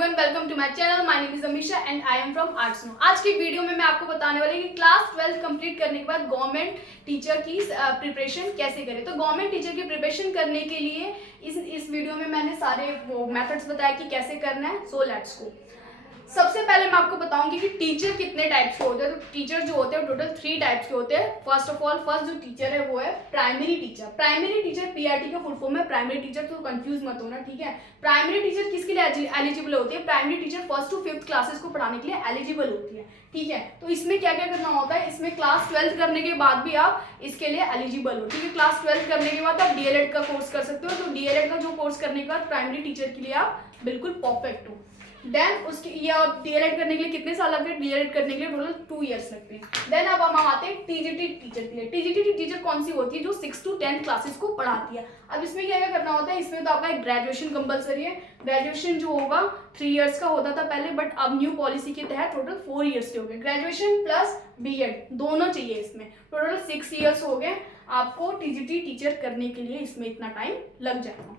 Everyone, welcome to my channel. My name is Amisha and I am from arts no. आज की video में मैं आपको बताने वाली हूँ कि क्लास 12 कंप्लीट करने के बाद गवर्नमेंट टीचर की प्रिपरेशन कैसे करें। तो गवर्नमेंट टीचर की प्रिपरेशन करने के लिए इस वीडियो में मैंने सारे वो मेथड्स बताया कि कैसे करना है। So let's go. सबसे पहले मैं आपको बताऊंगी कि टीचर कितने टाइप्स के होते हैं। तो टीचर जो होते हैं टोटल 3 टाइप्स के होते हैं। फर्स्ट ऑफ ऑल फर्स्ट जो टीचर है वो है primary teacher. Primary teacher PRT का फुल फॉर्म है प्राइमरी टीचर, तो कंफ्यूज मत होना, ठीक है। प्राइमरी टीचर किसके लिए एलिजिबल होती है? Primary teacher 1st to 5th classes को पढ़ाने के लिए एलिजिबल होती है, ठीक है। तो इसमें क्या क्या करना होता है? इसमें क्लास 12 करने के बाद भी आप इसके लिए एलिजिबल हो, ठीक है। क्लास 12 करने के बाद आप डीएलएड का कोर्स कर सकते हो। तो डीएलएड का जो कोर्स करने के बाद प्राइमरी टीचर के लिए आप बिल्कुल परफेक्ट हो। देन उसके ये डीएलएड करने के लिए कितने साल लगते हैं? डीएलएड करने के लिए टोटल 2 इयर्स लगते हैं। देन अब हम आते हैं टीजीटी टीचर के लिए। टीजीटी टीचर कौन सी होती है? जो 6 to 10 क्लासेस को पढ़ाती है। अब इसमें क्या क्या करना होता है? इसमें तो आपका एक ग्रेजुएशन कंपलसरी है। ग्रेजुएशन जो होगा 3 इयर्स का होता था पहले, बट अब न्यू पॉलिसी के तहत टोटल 4 इयर्स के हो गए। ग्रेजुएशन प्लस बीएड दोनों चाहिए इसमें। टोटल 6 इयर्स हो गए आपको टीजीटी टीचर करने के लिए। इसमें इतना टाइम लग जाएगा।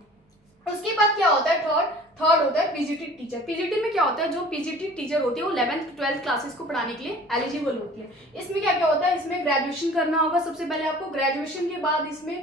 उसके बाद क्या होता है? थर्ड होता है पीजीटी टीचर। पीजीटी में क्या होता है? जो पीजीटी टीचर होती है वो 11th 12th क्लासेस को पढ़ाने के लिए एलिजिबल होती है। इसमें क्या क्या होता है? इसमें ग्रेजुएशन करना होगा सबसे पहले आपको। ग्रेजुएशन के बाद इसमें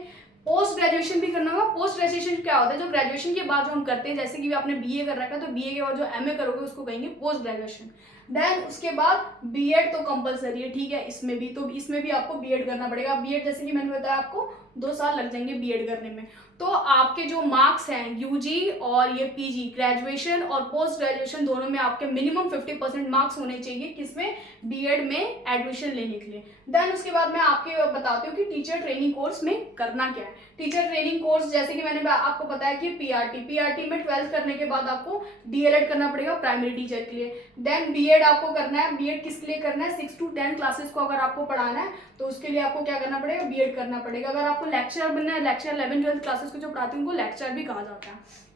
पोस्ट ग्रेजुएशन भी करना होगा। पोस्ट ग्रेजुएशन क्या होता है? जो ग्रेजुएशन के बाद जो हम करते हैं, जैसे कि आपने बीए कर रखा है तो बीए के बाद जो एमए करोगे उसको कहेंगे पोस्ट ग्रेजुएशन। देन उसके बाद बीएड तो कंपलसरी है, ठीक है। इसमें भी तो इसमें भी आपको बीएड करना पड़ेगा। बीएड जैसे कि मैंने बताया आपको 2 साल लग जाएंगे बीएड करने में। तो आपके जो मार्क्स हैं यूजी और ये पीजी, ग्रेजुएशन और पोस्ट ग्रेजुएशन दोनों में आपके मिनिमम 50% मार्क्स होने चाहिए किसमें? बीएड में एडमिशन लेने के लिए। देन उसके बाद मैं आपके बताती हूँ कि टीचर ट्रेनिंग कोर्स में करना क्या है। टीचर ट्रेनिंग कोर्स जैसे कि मैंने आपको बताया कि पीआरटी में 12th करने के बाद आपको डीएलएड करना पड़ेगा प्राइमरी टीचर के लिए। देन बीएड आपको करना है। बीएड किसके लिए करना है? 6 to 10 क्लासेस को अगर आपको पढ़ाना है तो उसके लिए आपको क्या करना पड़ेगा? बीएड करना पड़ेगा। अगर आपको लेक्चरर बनना है, लेक्चर 11 12 क्लासेस को जो पढ़ाते हैं उनको लेक्चरर भी कहा जाता है,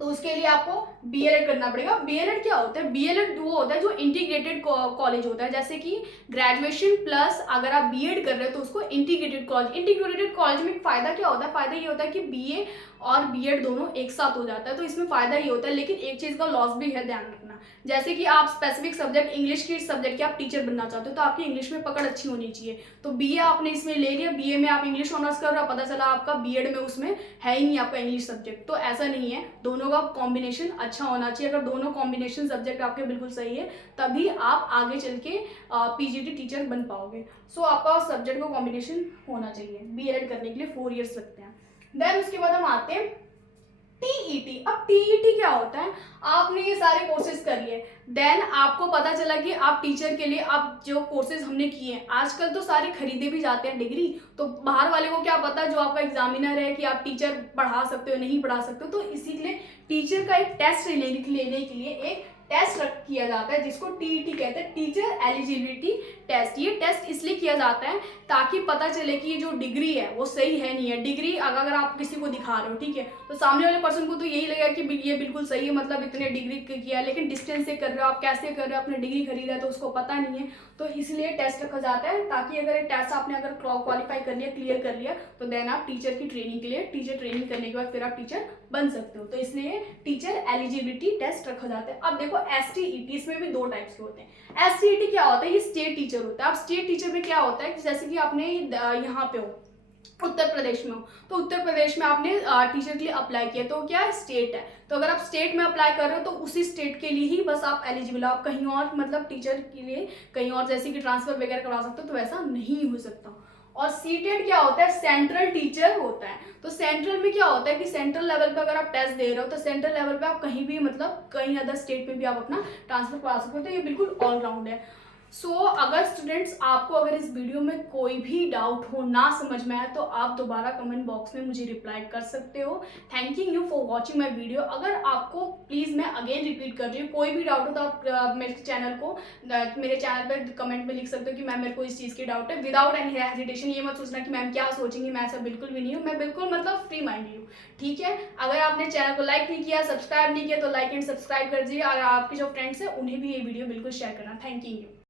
तो उसके लिए आपको बीएलएड करना पड़ेगा। बीएलएड क्या होता है? बीएलएड वो होता है जो इंटीग्रेटेड कॉलेज होता है। जैसे कि ग्रेजुएशन प्लस अगर आप बीएड कर रहे हो तो उसको इंटीग्रेटेड कॉलेज। इंटीग्रेटेड कॉलेज में फायदा क्या होता है? फायदा ये होता है कि बीए और बीएड दोनों एक साथ हो जाता है, तो इसमें फायदा ये होता है। लेकिन एक चीज का लॉस भी है, ध्यान रखना। जैसे कि आप स्पेसिफिक सब्जेक्ट इंग्लिश की सब्जेक्ट के आप टीचर बनना चाहते हो तो आपकी इंग्लिश में पकड़ अच्छी होनी चाहिए। तो बीए आपने इसमें ले लिया, बीए में आप इंग्लिश ऑनर्स कर रहे हो, पता चला आपका बीएड में उसमें है ही नहीं आपका इंग्लिश सब्जेक्ट, तो ऐसा नहीं है। दोनों का कॉम्बिनेशन अच्छा होना चाहिए। अगर दोनों कॉम्बिनेशन सब्जेक्ट आपके बिल्कुल सही है तभी आप आगे चल के पीजीटी टीचर बन पाओगे। सो आपका सब्जेक्ट का कॉम्बिनेशन होना चाहिए। बीएड करने के लिए 4 इयर्स लगते हैं। देन उसके बाद हम आते हैं टीईटी। अब टीईटी क्या होता है? आपने ये सारे कोर्सेज कर लिए, देन आपको पता चला कि आप टीचर के लिए आप जो कोर्सेज हमने किए हैं, आजकल तो सारे खरीदे भी जाते हैं डिग्री, तो बाहर वाले को क्या पता जो आपका एग्जामिनर है कि आप टीचर पढ़ा सकते हो नहीं पढ़ा सकते हो। तो इसी के लिए टीचर का एक टेस्ट लेने के लिए एक टेस्ट किया जाता है जिसको टीईटी कहते हैं, टीचर एलिजिबिलिटी टेस्ट। ये टेस्ट इसलिए किया जाता है ताकि पता चले कि ये जो डिग्री है वो सही है नहीं है। डिग्री अगर आप किसी को दिखा रहे हो, ठीक है, तो सामने वाले पर्सन को तो यही लगेगा कि ये बिल्कुल सही है, मतलब इतने डिग्री किया है, लेकिन डिस्टेंस से कर रहे हो आप, कैसे कर रहे हो, आपने डिग्री खरीदा है तो उसको पता नहीं है। तो इसलिए टेस्ट रखा जाता है ताकि अगर ये टेस्ट आपने अगर क्वालिफाई कर लिया, क्लियर कर लिया, तो देन आप टीचर की ट्रेनिंग के लिए, टीचर ट्रेनिंग करने के बाद फिर आप टीचर बन सकते हो। तो इसलिए टीचर एलिजिबिलिटी टेस्ट रखा जाता है। अब देखो एसटीईटी, इसमें भी 2 टाइप्स के होते हैं। एसटीईटी क्या होता है? ये स्टेट टीचर होता है। अब स्टेट टीचर में क्या होता है? जैसे कि आपने यहाँ पे हो उत्तर प्रदेश में हो, तो उत्तर प्रदेश में आपने टीचर के लिए अप्लाई किया, तो क्या स्टेट है, तो अगर आप स्टेट में अप्लाई कर रहे हो तो उसी स्टेट के लिए ही बस आप एलिजिबल हो। आप कहीं और मतलब टीचर के लिए कहीं और जैसे कि ट्रांसफर वगैरह करवा सकते हो, तो वैसा नहीं हो सकता। और सीटेड क्या होता है? सेंट्रल टीचर होता है। तो सेंट्रल में क्या होता है कि सेंट्रल लेवल पे अगर आप टेस्ट दे रहे हो तो सेंट्रल लेवल पे आप कहीं भी मतलब कहीं अदर स्टेट में भी आप अपना ट्रांसफर करवा सकते हो। तो ये बिल्कुल ऑलराउंड है। सो अगर स्टूडेंट्स आपको अगर इस वीडियो में कोई भी डाउट हो, ना समझ में आए, तो आप दोबारा कमेंट बॉक्स में मुझे रिप्लाई कर सकते हो। Thanking you for watching my video. अगर आपको प्लीज़ मैं अगेन रिपीट कर रही हूँ, कोई भी डाउट हो तो आप मेरे चैनल पर कमेंट में लिख सकते हो कि मैम मेरे को इस चीज़ की डाउट है, विदाउट एनी हेजिटेशन। ये मत सोचना कि मैम क्या सोचेंगी, मैं ऐसा बिल्कुल भी नहीं हूँ, मैं बिल्कुल मतलब फ्री माइंडेड हूँ, ठीक है। अगर आपने चैनल को लाइक नहीं किया, सब्सक्राइब नहीं किया, तो लाइक एंड सब्सक्राइब कर दीजिए। और आपके जो फ्रेंड्स हैं उन्हें भी ये वीडियो बिल्कुल शेयर करना। Thank you.